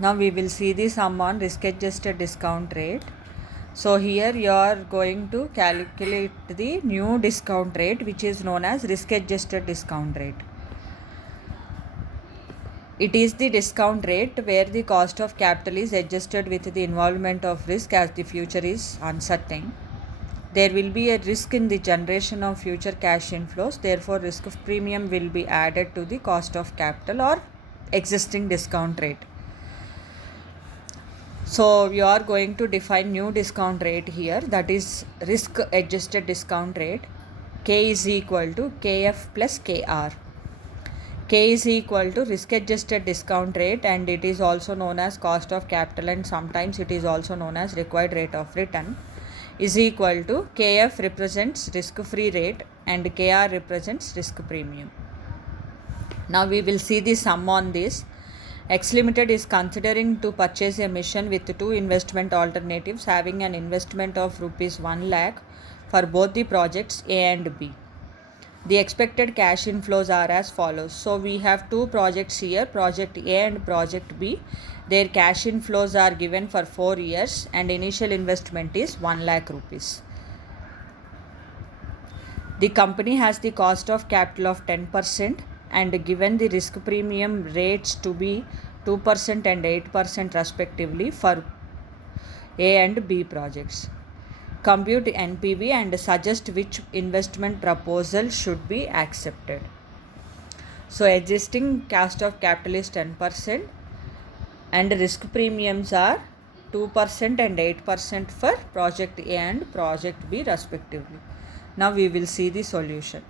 Now we will see the sum on risk adjusted discount rate. So here you are going to calculate the new discount rate, which is known as risk adjusted discount rate. It is the discount rate where the cost of capital is adjusted with the involvement of risk as the future is uncertain. There will be a risk in the generation of future cash inflows, therefore risk of premium will be added to the cost of capital or existing discount rate. So you are going to define new discount rate here, that is risk adjusted discount rate. K is equal to KF plus KR. K is equal to risk adjusted discount rate, and it is also known as cost of capital, and sometimes it is also known as required rate of return, is equal to KF represents risk free rate and KR represents risk premium. Now we will see the sum on this. X Limited is considering to purchase a mission with two investment alternatives having an investment of rupees 1 lakh for both the projects A and B. The expected cash inflows are as follows. So we have two projects here, project A and project B. Their cash inflows are given for 4 years and initial investment is 1 lakh rupees. The company has the cost of capital of 10% and given the risk premium rates to be 2% and 8% respectively for A and B projects. Compute NPV and suggest which investment proposal should be accepted. So existing cost of capital is 10% and risk premiums are 2% and 8% for project A and project B respectively. Now we will see the solution.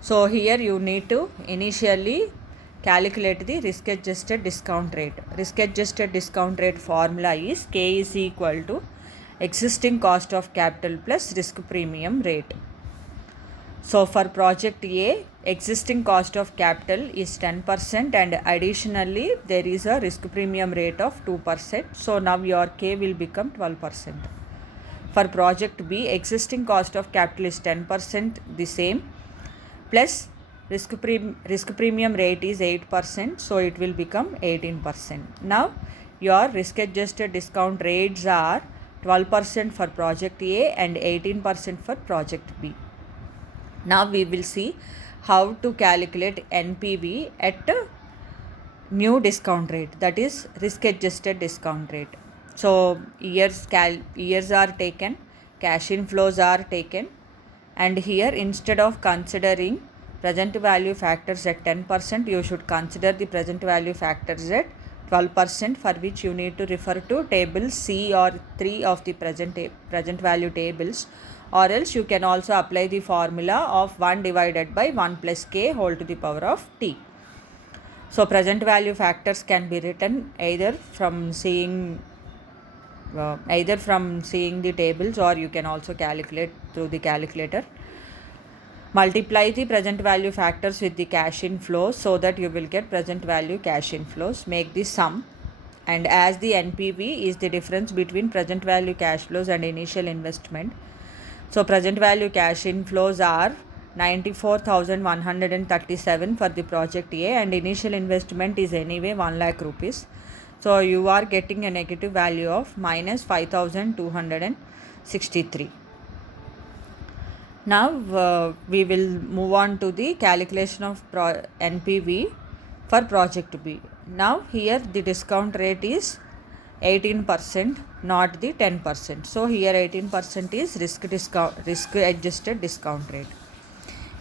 So here you need to initially calculate the risk adjusted discount rate. Risk adjusted discount rate formula is K is equal to existing cost of capital plus risk premium rate. So for project A, existing cost of capital is 10% and additionally there is a risk premium rate of 2%. So now your K will become 12%. For project B, existing cost of capital is 10% the same plus risk premium rate is 8%, so it will become 18%. Now your risk adjusted discount rates are 12% for project A and 18% for project B. Now we will see how to calculate NPV at new discount rate, that is risk adjusted discount rate. So years are taken, cash inflows are taken, and here instead of considering present value factors at 10%, you should consider the present value factors at 12%, for which you need to refer to table C or 3 of the present value tables, or else you can also apply the formula of 1 divided by 1 plus K whole to the power of T. So present value factors can be written either from seeing the tables, or you can also calculate through the calculator. Multiply the present value factors with the cash inflows so that you will get present value cash inflows. Make the sum, and as the NPV is the difference between present value cash flows and initial investment. So present value cash inflows are 94,137 for the project A and initial investment is anyway 1 lakh rupees. So you are getting a negative value of minus 5,263. Now we will move on to the calculation of NPV for project B. Now here the discount rate is 18%, not the 10%. So here 18% is risk adjusted discount rate.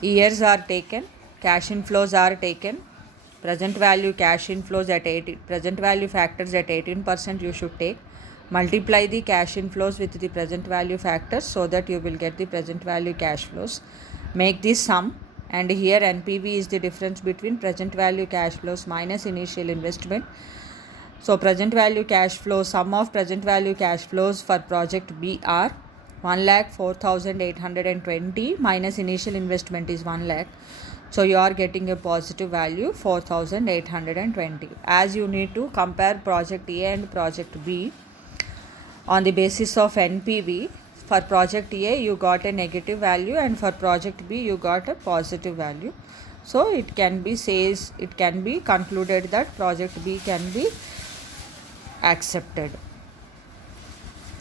Years are taken, cash inflows are taken, present value cash inflows at 80, present value factors at 18% you should take. Multiply the cash inflows with the present value factors so that you will get the present value cash flows. Make this sum, and here NPV is the difference between present value cash flows minus initial investment. So present value cash flow, sum of present value cash flows for project B are 1,04,820 minus initial investment is 1 lakh. So you are getting a positive value 4,820. As you need to compare project A and project B on the basis of NPV, for project A you got a negative value and for project B you got a positive value. So it can be concluded that project B can be accepted.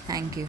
Thank you.